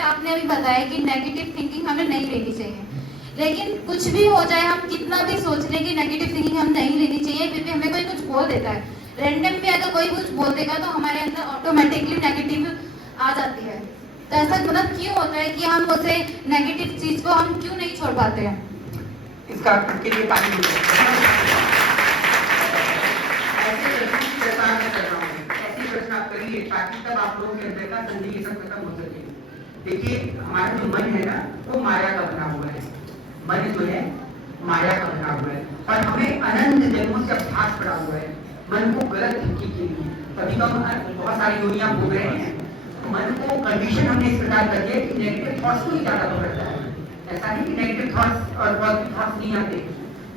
जैसे आपने अभी बताया कि नेगेटिव थिंकिंग हमें नहीं लेनी चाहिए, लेकिन कुछ भी हो जाए, हम कितना भी सोच लें कि नेगेटिव थिंकिंग हम नहीं लेनी चाहिए, फिर भी हमें कोई कुछ बोल देता है, रैंडम भी अगर कोई कुछ बोल देगा तो हमारे अंदर ऑटोमेटिकली नेगेटिव आ जाती है। तो ऐसा मतलब क्यों होता है कि हम उसे नेगेटिव चीज को हम क्यों नहीं छोड़ पाते हैं? इसका के लिए पानी ऐसी प्रश्न आप करिए ताकि तब आप लोगों के अंदर का संदेह ये सब खत्म हो सके। देखिए, हमारा जो मन है ना, वो माया का बना हुआ है। मन जो है माया का बना हुआ है और हमें अनंत जन्मों से अभ्यास पड़ा हुआ है मन को गलत थिंकिंग के लिए। तभी तो हम बहुत सारी दुनिया भोग रहे हैं। मन को कंडीशन हमने इस प्रकार कर दिया कि नेगेटिव थॉट्स को ही ज्यादा पकड़ता है। ऐसा नहीं कि नेगेटिव थॉट्स और पॉजिटिव थॉट्स नहीं आते,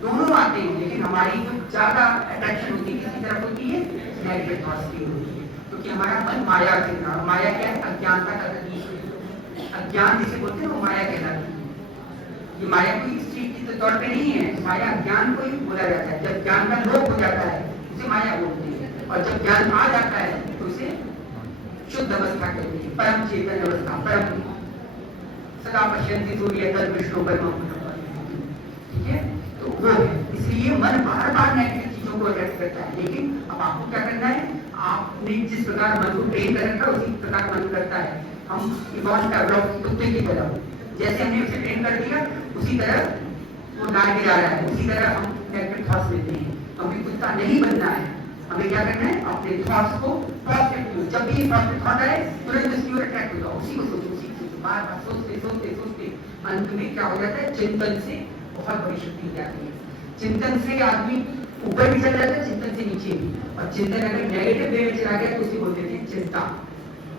दोनों आते हैं, लेकिन हमारी जो ज्यादा अट्रैक्शन होती है किसी तरफ होती है, नेगेटिव थॉट्स की होती है, क्योंकि हमारा मन माया से जुड़ा। माया क्या है? अज्ञानता का प्रतीक है। अज्ञान जिसे बोलते हैं वो माया कहलाती है। ये माया कोई इस चीज के तौर पे नहीं है, माया ज्ञान को ही बोला जाता है। जब ज्ञान का लोप हो जाता है उसे माया बोलते हैं, और जब ज्ञान आ जाता है तो उसे शुद्ध अवस्था कहते हैं, परम चेतन अवस्था, परम सदा पश्यन्ति सूर्यं विष्णु परमं। ठीक है, तो वो है। इसलिए मन बार बार नेगेटिव चीजों को अट्रैक्ट करता है, लेकिन अब आपको क्या करना है? आपने जिस प्रकार मन को ट्रेन कर रखा है उसी प्रकार मन करता है। हम इवॉल्व कर रहे हैं कुत्ते की तरह, जैसे हमने उसे ट्रेन कर दिया उसी तरह वो गाय गिरा रहा है, उसी तरह हम नेगेटिव थॉट्स लेते हैं। हमें कुत्ता नहीं बनना है, हमें क्या करना है? अपने थॉट्स को पॉजिटिव, जब भी पॉजिटिव थॉट आए तुरंत उसकी ओर अट्रैक्ट हो जाओ, उसी को सोचो, उसी को बार बार सोचते सोचते सोचते अंत में क्या हो जाता है? चिंतन से बहुत बड़ी शक्ति हो जाती है। चिंतन से आदमी ऊपर भी चल जाता है, चिंतन से नीचे भी। और चिंतन अगर नेगेटिव वे में चला गया तो उसे बोलते थे चिंता।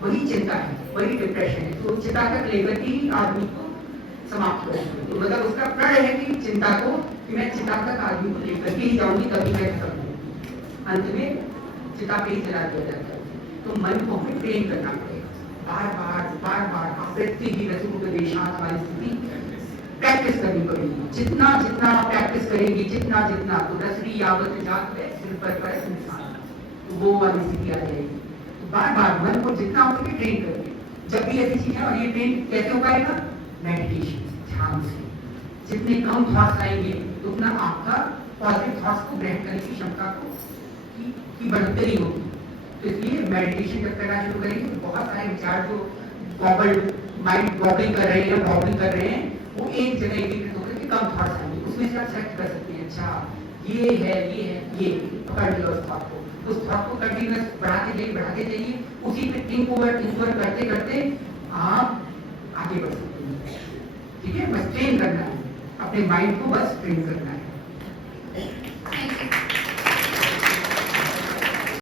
वही चिंता है, वही डिप्रेशन है। तो चिंता तक लेकर ही आदमी को समाप्त कर, तो मतलब उसका प्रण है कि चिंता को, कि मैं चिंता तक आदमी को लेकर के ही जाऊंगी तभी मैं खत्म हूँ। अंत में चिता पे ही चला दिया जाता है। तो मन को हमें ट्रेन करना पड़ेगा, बार बार बार बार आवृत्ति ही रसोपदेशात वाली स्थिति प्रैक्टिस करनी पड़ेगी। जितना जितना प्रैक्टिस करेंगे, जितना जितना, तो रसरी यावत जात है सिर पर पर इंसान, तो वो वाली स्थिति आ जाएगी। तो बार बार मन को जितना हो सके ट्रेन करेंगे। जब भी ऐसी चीज है, और ये ट्रेन कैसे हो पाएगा? मेडिटेशन, ध्यान से। जितने कम थॉट्स आएंगे तो उतना आपका पॉजिटिव थॉट्स को ग्रहण करने की क्षमता को की बढ़ोतरी होगी। तो इसलिए मेडिटेशन जब करना शुरू करेंगे तो बहुत सारे विचार जो माइंड गॉबलिंग कर रहे हैं, गॉबलिंग कर रहे हैं, वो एक जगह एकीकृत होकर के कम थॉट्स आएंगे, उसमें से आप सेलेक्ट कर सकते हैं। अच्छा ये है, ये पकड़ लिया उस थॉट को, उस थॉट को कंटिन्यूअस बढ़ाते जाइए, उसी पे थिंक ओवर करते करते आप आगे बढ़ सकते हैं। ठीक है, बस ट्रेन करना है अपने माइंड को, बस ट्रेन करना है। Thank you.